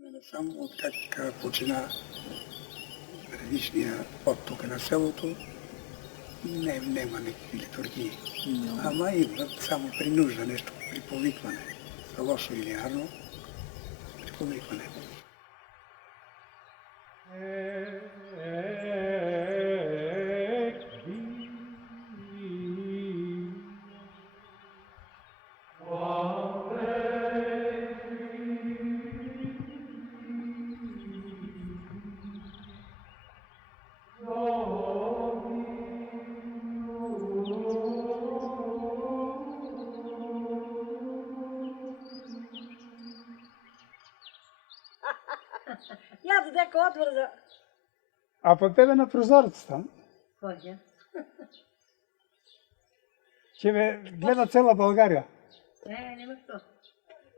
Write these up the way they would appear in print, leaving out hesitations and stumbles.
Насам, от как почина предишния оттук на селото, няма никакви литургии. Ама идват само при нужда, нещо при повикване. За лошо или арно, при повикване. Я до дека отврза. А по тебе на прозорец там, Кой е? че ме гледа цела България. Нема што.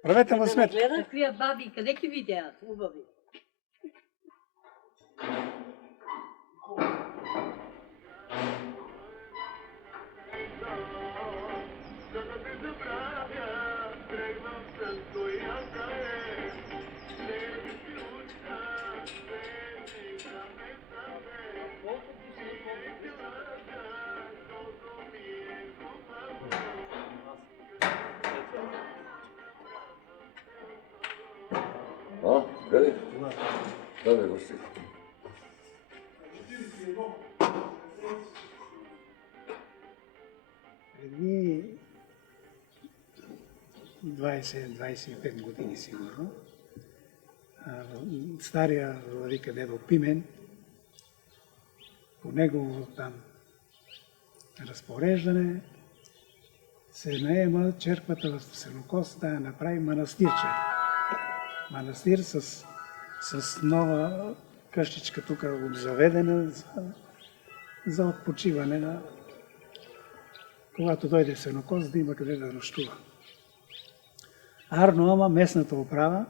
Правете му смет. Таквия баби, къде ги видя? Убави. А, къде? Да, бе, гости. Преди 20-25 години сигурно, стария владика Дедо Пимен, по негово там разпореждане, се наема черквата в Сенокос да направи манастирче. Манастир с нова къщичка тук обзаведена за отпочиване на когато дойде Сенокос, да има къде да нощува. Арно, ама местната управа,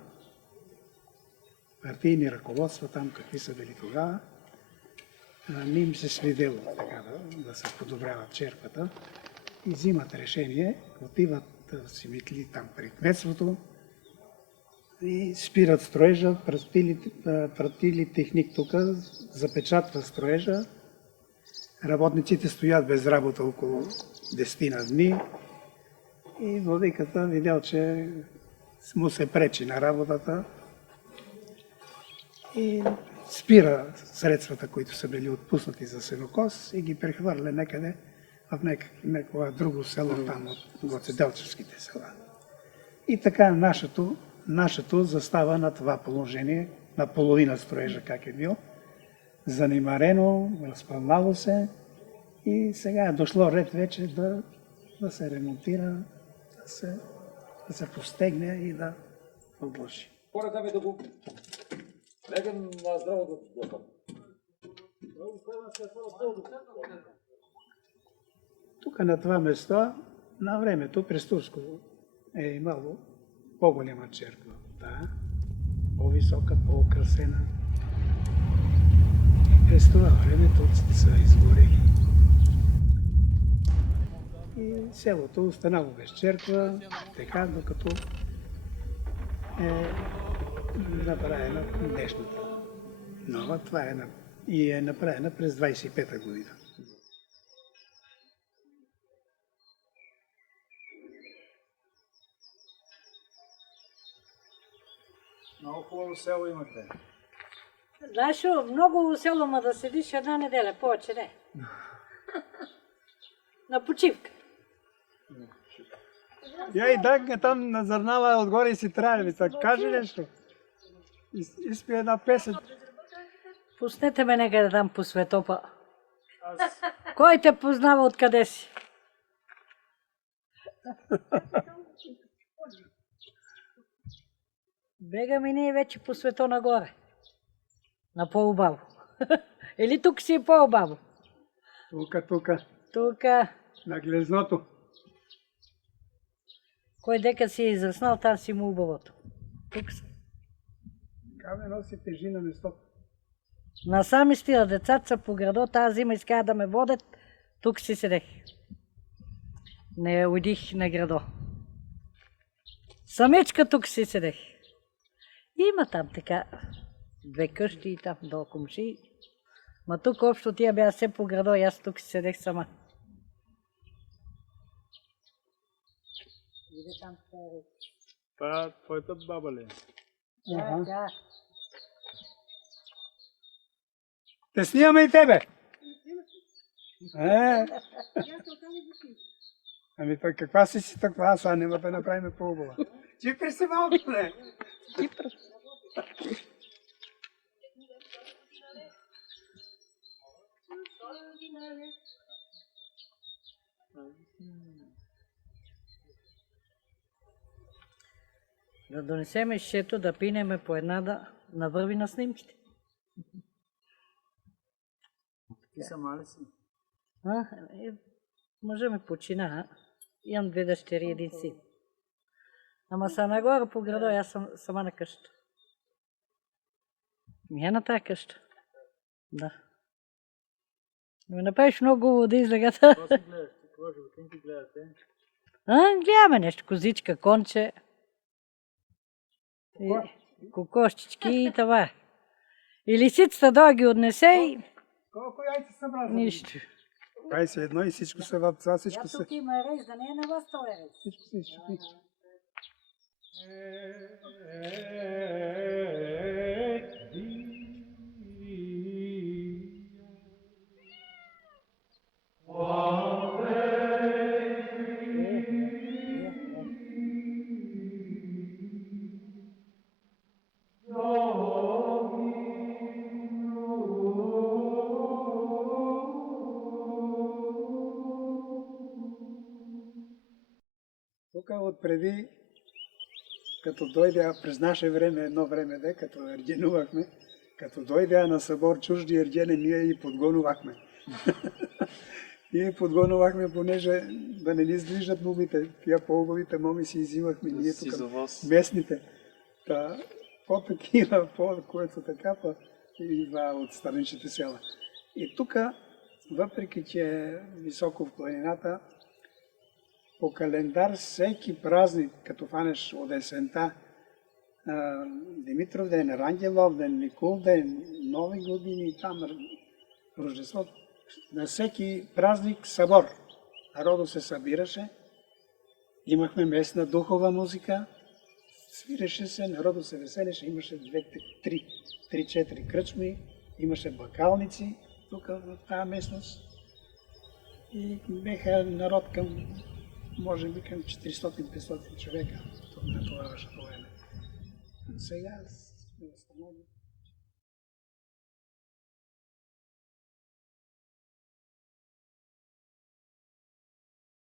партийни ръководства там, какви са били тогава, не им се свидело така да се подобрява черквата и взимат решение, отиват да си митли там при кметството и спират строежа, пратили техник тук, запечатва строежа, работниците стоят без работа около 10 дни и владиката видял, че му се пречи на работата и спира средствата, които са били отпуснати за Сенокос и ги прехвърля някъде в някакво друго село там от гоцеделческите села. И така нашето застава на това положение, на половина строежа как е бил, занимарено, разпълнало се и сега е дошло ред вече да се ремонтира, да се постегне и да отложи. Поръка ми да го легам на здравото доста. Тук на това место, на времето, през Турско е имало по-голяма черква. Да, по-висока, по-украсена. През това време турците са изгорели. И селото останало без черква, така докато е направена днешната нова. Това е направена през 25-та година. Много хубаво село имате. Знаеш, много село ма да седиш една неделя, повече не. На почивка. Я и дай там на зърнала отгоре и си трябва да каже нещо. Изпи една песен. Пуснете ме нека да дам по светопа. Кой те познава откъде си? Бегаме ние вече по свето нагоре. На по-убаво. Или тук си е по-убаво? Тук. На Глезното. Кой дека си е заснал, там си му убавото. Тук са. Каме носи тежи на местото. Насами стига децата са по градо, тази зима искаха да ме водят, тук си седех. Не уйдих на градо. Самичка тук си седех. Има там така 2 къщи и там долу комши. Ма тук общо тия бяха все по града и аз тук си седех сама. Иде там Това твоята баба ли? Ага. Да. Те снимаме и тебе. Ами той каква си таква, аз нема да направим по-убава. Чипри се малко, не? Да донесеме шето, да пинеме по една, да навърви на снимките. Ти сама ли си? Мъжа ми почина. Имам 2 дъщери и 1 син. Ама са нагоре по града, аз съм сама на къща. Ми е на тази къща. Да. Ми направиш много води излегата. Какво си гледаш? Какво животинки гледате? Гледаме нещо, козичка, конче. И кокошчички и това. И лисицата да ги отнесе и Колко яйца събра? нищо. 21 и всичко се в това, всичко се... Тук има рез, да не е на вас това рез. Всичко се изчупи. Тук отпреди, като дойде през наше време, едно време, като ердженувахме, като дойде на събор чужди ерджени, ние и подгонувахме. Ние подгонувахме, понеже да не ни сдвижат момите. Тия по-убавите моми си изимахме ние тук, местните. По-такива, което така, и от страничните села. И тук, въпреки че е високо в планината, по календар всеки празник, като фанеш от есента, Димитров ден, Рангелов ден, Никол ден, Нови години, там Рождество, на всеки празник събор. Народът се събираше, имахме местна духова музика, свиреше се, народът се веселеше, имаше 3-4 кръчми, имаше бакалници тук в тази местност и беха народ към, може би към 400-500 човека на това време. Сега сме останали